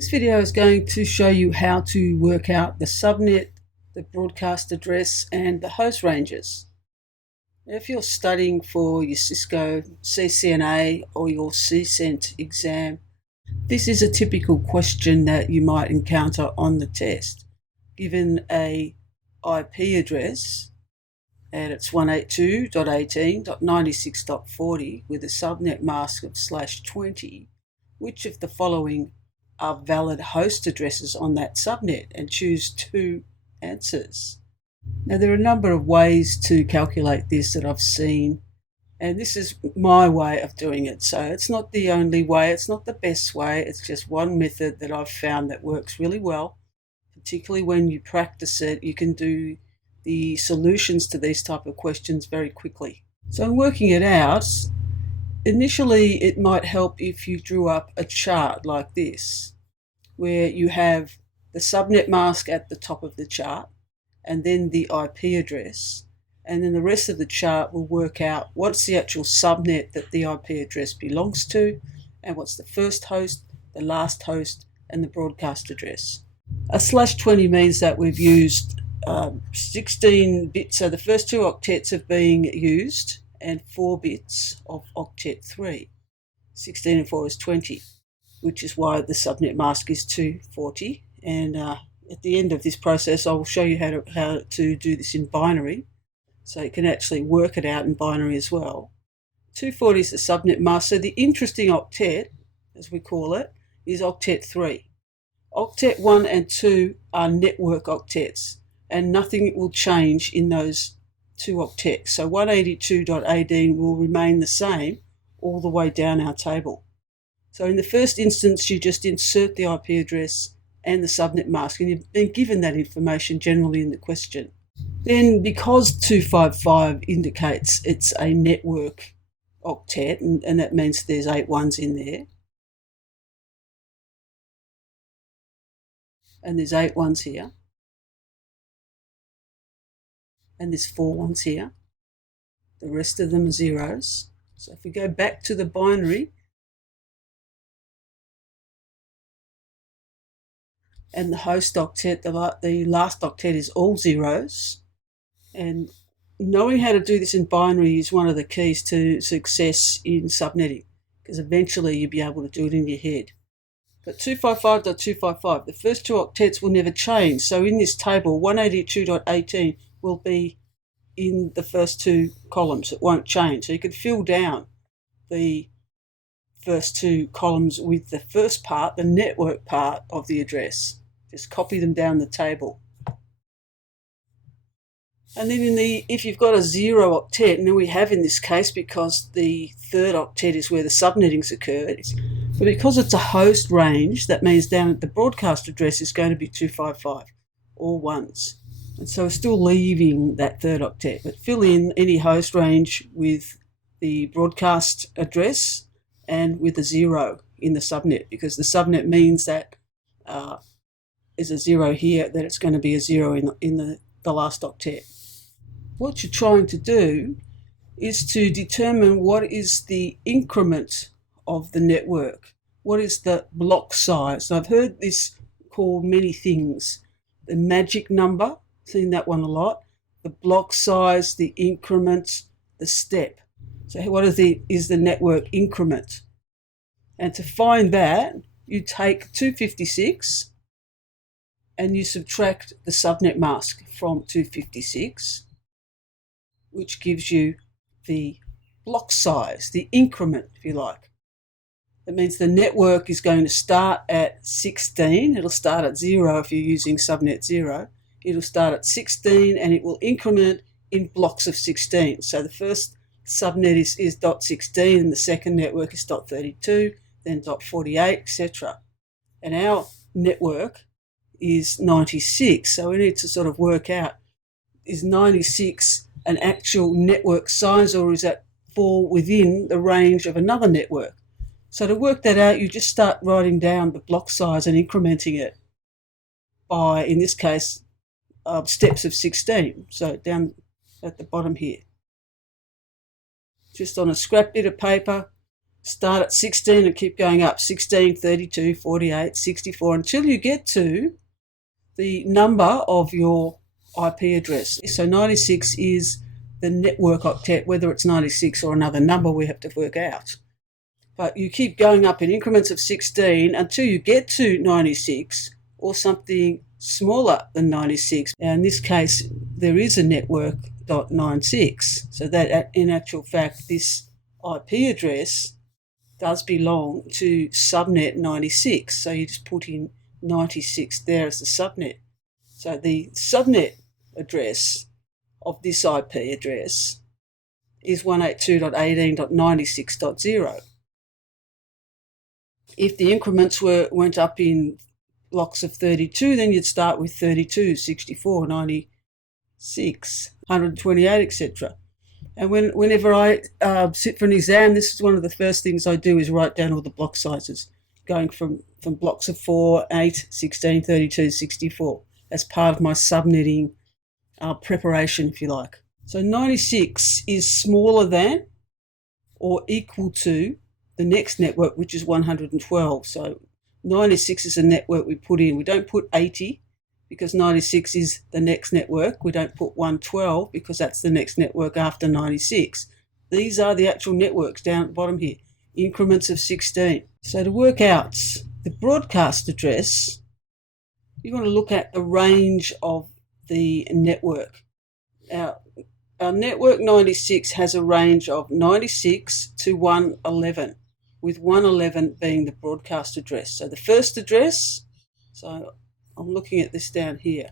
This video is going to show you how to work out the subnet, the broadcast address, and the host ranges. If you're studying for your Cisco CCNA or your CCNT exam, this is a typical question that you might encounter on the test. Given a IP address, and it's 182.18.96.40 with a subnet mask of /20, which of the following are valid host addresses on that subnet, and choose two answers. Now, there are a number of ways to calculate this that I've seen, and this is my way of doing it. So it's not the only way, it's not the best way, it's just one method that I've found that works really well. Particularly when you practice it, you can do the solutions to these type of questions very quickly. So in working it out, initially it might help if you drew up a chart like this, where you have the subnet mask at the top of the chart, and then the IP address, and then the rest of the chart will work out what's the actual subnet that the IP address belongs to, and what's the first host, the last host, and the broadcast address. A /20 means that we've used 16 bits, so the first two octets are being used, and 4 bits of octet 3. 16 and 4 is 20, which is why the subnet mask is 240. And at the end of this process, I will show you how to do this in binary, so you can actually work it out in binary as well. 240 is the subnet mask, so the interesting octet, as we call it, is octet 3. Octet 1 and 2 are network octets, and nothing will change in those two octets. So 182.18 will remain the same all the way down our table. So in the first instance, you just insert the IP address and the subnet mask, and you've been given that information generally in the question. Then, because 255 indicates it's a network octet, and that means there's 8 ones in there, and there's 8 ones here, and there's 4 ones here. The rest of them are zeros. So if we go back to the binary, and the host octet, the last octet is all zeros. And knowing how to do this in binary is one of the keys to success in subnetting, because eventually you'll be able to do it in your head. But 255.255, the first two octets will never change. So in this table, 182.18 will be in the first two columns. It won't change. So you could fill down the first two columns with the first part, the network part of the address. Just copy them down the table. And then if you've got a 0 octet, and we have in this case because the third octet is where the subnetting's occurred, but because it's a host range, that means down at the broadcast address is going to be 255, all ones. And so we're still leaving that third octet, but fill in any host range with the broadcast address and with a 0 in the subnet, because the subnet means that is a 0 here, that it's going to be a 0 in the last octet. What you're trying to do is to determine what is the increment of the network. What is the block size? And I've heard this called many things. The magic number, seen that one a lot. The block size, the increment, the step. So what is the network increment? And to find that, you take 256 and you subtract the subnet mask from 256, which gives you the block size, the increment, if you like. That means the network is going to start at 16. It'll start at 0 if you're using subnet 0. It'll start at 16 and it will increment in blocks of 16. So the first subnet is .16 and the second network is .32, then .48, etc. And our network is 96, so we need to sort of work out, is 96 an actual network size, or is that fall within the range of another network? So to work that out, you just start writing down the block size and incrementing it by, in this case, steps of 16. So down at the bottom here, just on a scrap bit of paper, start at 16 and keep going up, 16, 32, 48, 64, until you get to the number of your IP address. So 96 is the network octet, whether it's 96 or another number we have to work out. But you keep going up in increments of 16 until you get to 96 or something smaller than 96. Now in this case, there is a network .96, so that in actual fact this IP address does belong to subnet 96. So you just put in 96 there as the subnet. So the subnet address of this IP address is 182.18.96.0. If the increments went up in blocks of 32, then you'd start with 32, 64, 96, 128, etc. And whenever I sit for an exam, this is one of the first things I do is write down all the block sizes, going from blocks of 4, 8, 16, 32, 64, as part of my subnetting preparation, if you like. So 96 is smaller than or equal to the next network, which is 112. So 96 is a network we put in. We don't put 80 because 96 is the next network. We don't put 112 because that's the next network after 96. These are the actual networks down at the bottom here, increments of 16. So to work out the broadcast address, you want to look at the range of the network. Now, our network 96 has a range of 96 to 111, with 111 being the broadcast address. So the first address, so I'm looking at this down here.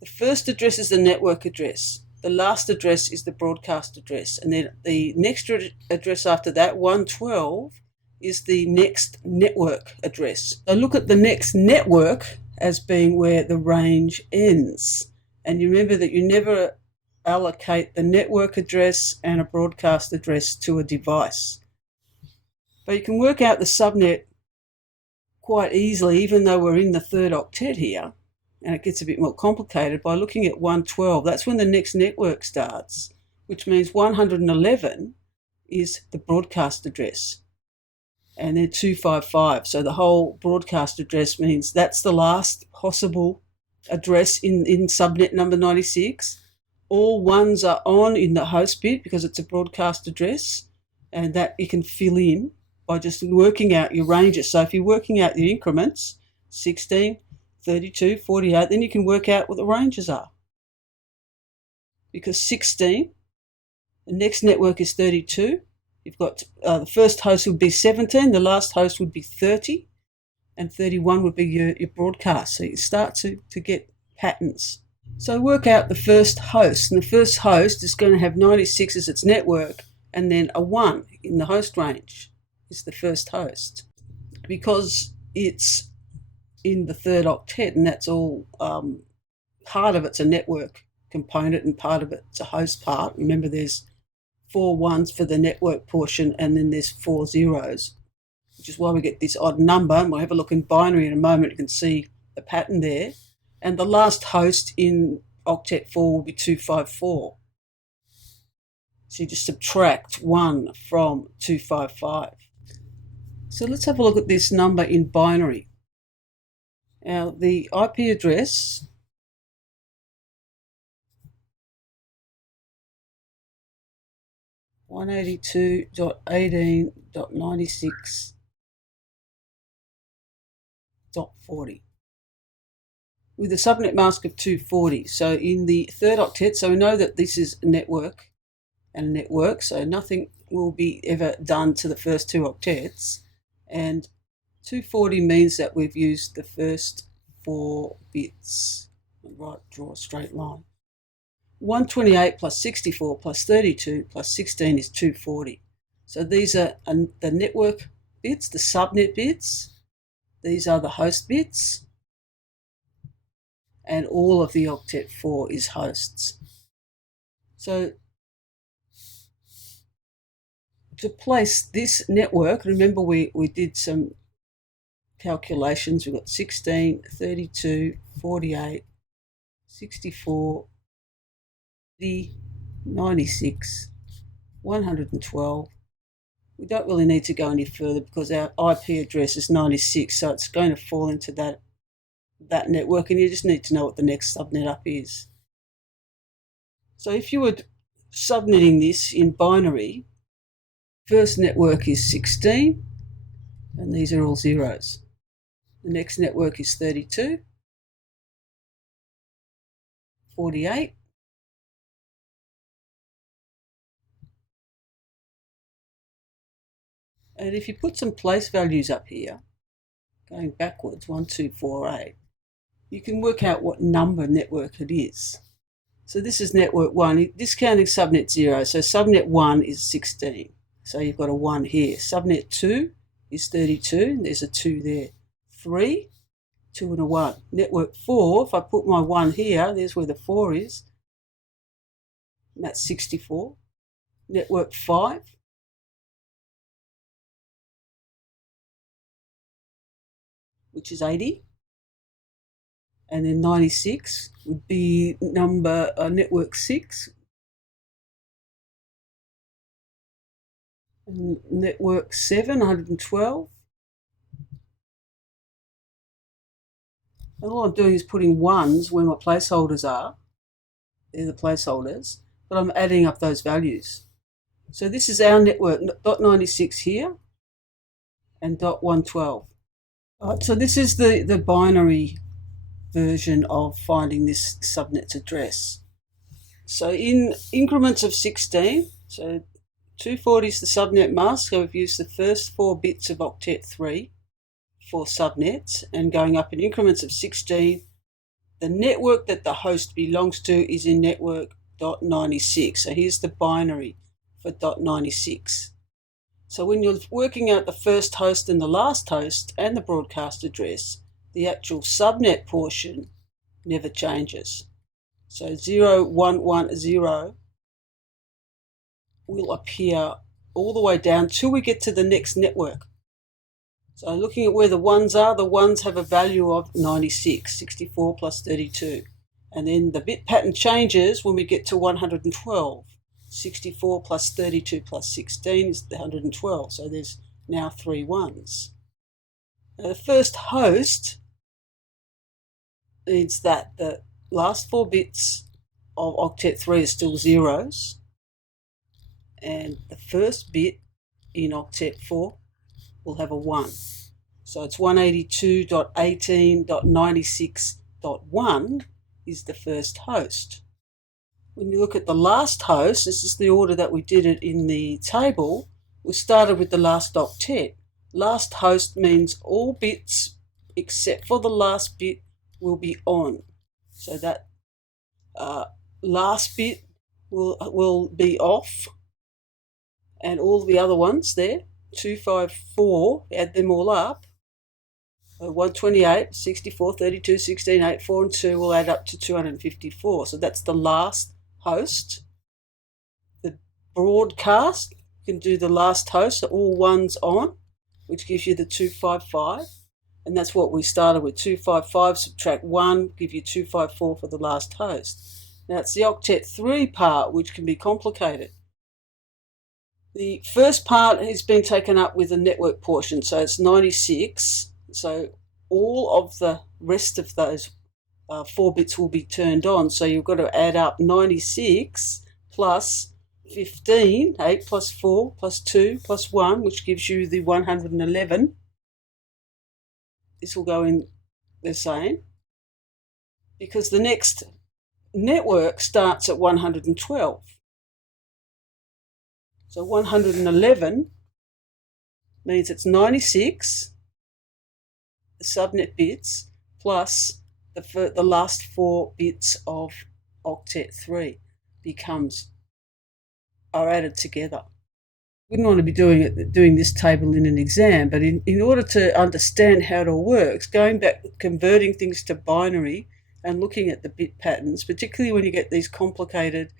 The first address is the network address. The last address is the broadcast address. And then the next address after that, 112, is the next network address. So look at the next network as being where the range ends. And you remember that you never allocate the network address and a broadcast address to a device. But you can work out the subnet quite easily, even though we're in the third octet here, and it gets a bit more complicated by looking at 112. That's when the next network starts, which means 111 is the broadcast address, and then 255. So the whole broadcast address means that's the last possible address in subnet number 96. All ones are on in the host bit because it's a broadcast address, and that you can fill in by just working out your ranges. So if you're working out your increments, 16, 32, 48, then you can work out what the ranges are. Because 16, the next network is 32. You've got the first host would be 17, the last host would be 30, and 31 would be your broadcast. So you start to get patterns. So work out the first host, and the first host is going to have 96 as its network, and then a 1 in the host range is the first host. Because it's in the third octet, and that's all, part of it's a network component and part of it's a host part. Remember, there's 4 ones for the network portion, and then there's 4 zeros, which is why we get this odd number. And we'll have a look in binary in a moment. You can see the pattern there. And the last host in octet 4 will be 254. So you just subtract 1 from 255. So let's have a look at this number in binary. Now the IP address .182.18.96.40 with a subnet mask of 240. So in the third octet, so we know that this is a network and a network, so nothing will be ever done to the first 2 octets. And 240 means that we've used the first 4 bits. Right, draw a straight line. 128 plus 64 plus 32 plus 16 is 240. So these are the network bits, the subnet bits. These are the host bits. And all of the octet 4 is hosts. So to place this network, remember we did some calculations. We've got 16, 32, 48, 64, 96, 112, We don't really need to go any further because our IP address is 96, so it's going to fall into that network, and you just need to know what the next subnet up is. So if you were subnetting this in binary, first network is 16, and these are all zeros. The next network is 32, 48, and if you put some place values up here, going backwards, 1, 2, 4, 8, you can work out what number network it is. So this is network 1, discounting subnet 0, so subnet 1 is 16. So you've got a 1 here. Subnet 2 is 32, and there's a 2 there. 3, 2 and a 1. Network 4, if I put my 1 here, there's where the 4 is, and that's 64. Network 5, which is 80. And then 96 would be network 6. And network 7, 112. And all I'm doing is putting ones where my placeholders are. They're the placeholders, but I'm adding up those values. So this is our network, .96 here and .112. All right, so this is the binary version of finding this subnet's address. So in increments of 16, so 240 is the subnet mask, so we've used the first 4 bits of octet 3 for subnets, and going up in increments of 16, the network that the host belongs to is in network .96. So here's the binary for .96. So when you're working out the first host and the last host and the broadcast address, the actual subnet portion never changes. So 0110 will appear all the way down till we get to the next network. So looking at where the ones are, the ones have a value of 96, 64 plus 32. And then the bit pattern changes when we get to 112. 64 plus 32 plus 16 is 112. So there's now 3 ones. Now the first host means that the last 4 bits of octet 3 are still zeros, and the first bit in octet 4 will have a 1. So it's 182.18.96.1 is the first host. When you look at the last host, this is the order that we did it in the table. We started with the last octet. Last host means all bits except for the last bit will be on. So that last bit will be off, and all the other ones there, 254, add them all up, 128, 64, 32, 16, 8, 4 and 2 will add up to 254. So that's the last host. The broadcast, you can do the last host, so all ones on, which gives you the 255. And that's what we started with, 255, subtract 1, give you 254 for the last host. Now it's the octet 3 part, which can be complicated. The first part has been taken up with the network portion, so it's 96. So all of the rest of those 4 bits will be turned on. So you've got to add up 96 plus 15, 8 plus 4 plus 2 plus 1, which gives you the 111. This will go in the same, because the next network starts at 112. So 111 means it's 96, the subnet bits, plus the last 4 bits of octet 3 are added together. Wouldn't want to be doing this table in an exam, but in order to understand how it all works, going back, converting things to binary and looking at the bit patterns, particularly when you get these complicated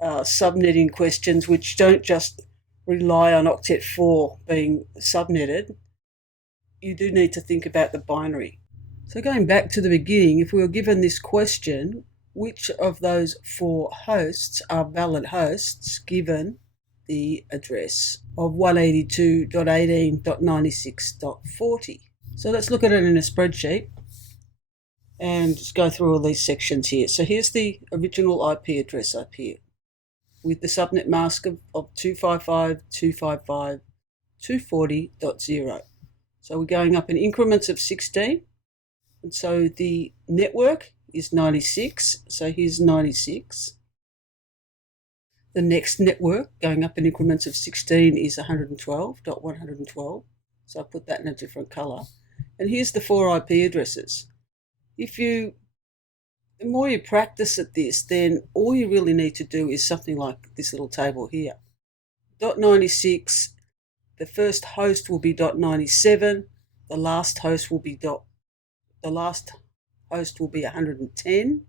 subnetting questions which don't just rely on octet 4 being subnetted, you do need to think about the binary. So going back to the beginning, if we were given this question, which of those 4 hosts are valid hosts given the address of 182.18.96.40. So let's look at it in a spreadsheet and just go through all these sections here. So here's the original IP address up here with the subnet mask of 255.255.240.0. So we're going up in increments of 16. And so the network is 96. So here's 96. The next network going up in increments of 16 is 112.112. So I put that in a different color. And here's the 4 IP addresses. The more you practice at this, then all you really need to do is something like this little table here. .96, the first host will be .97, the last host will be 110,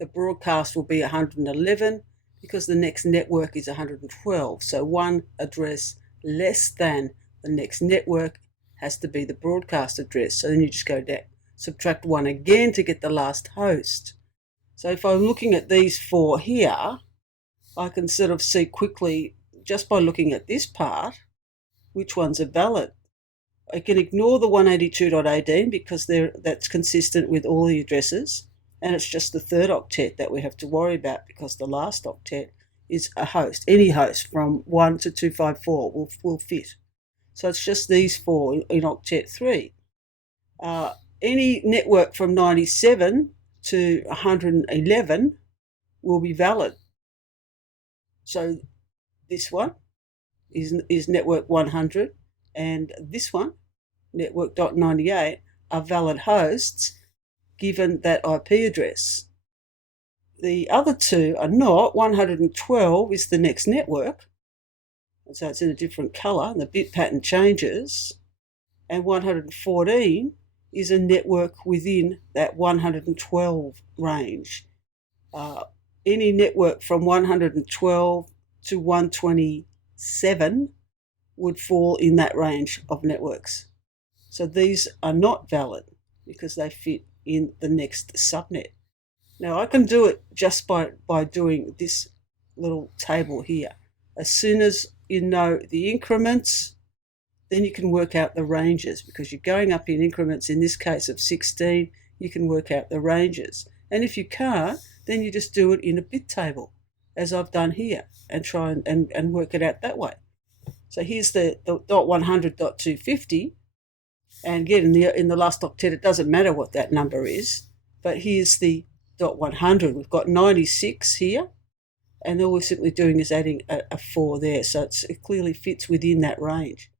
the broadcast will be 111 because the next network is 112. So one address less than the next network has to be the broadcast address. So then you just go down, subtract 1 again to get the last host. So if I'm looking at these 4 here, I can sort of see quickly, just by looking at this part, which ones are valid. I can ignore the 182.18 because that's consistent with all the addresses, and it's just the third octet that we have to worry about because the last octet is a host. Any host from 1 to 254 will fit. So it's just these 4 in octet 3. Any network from 97 to 111 will be valid. So this one is network 100 and this one, network .98, are valid hosts given that IP address. The other 2 are not. 112 is the next network, so it's in a different color and the bit pattern changes, and 114 is a network within that 112 range. Any network from 112 to 127 would fall in that range of networks. So these are not valid because they fit in the next subnet. Now I can do it just by doing this little table here. As soon as you know the increments, then you can work out the ranges because you're going up in increments, in this case of 16, you can work out the ranges. And if you can't, then you just do it in a bit table, as I've done here, and try and work it out that way. So here's the .100.250, and again in the last octet it doesn't matter what that number is, but here's the .100. We've got 96 here, and all we're simply doing is adding a 4 there, so it clearly fits within that range.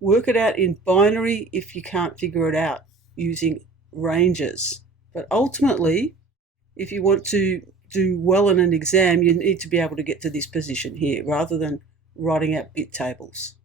Work it out in binary if you can't figure it out using ranges. But ultimately, if you want to do well in an exam, you need to be able to get to this position here rather than writing out bit tables.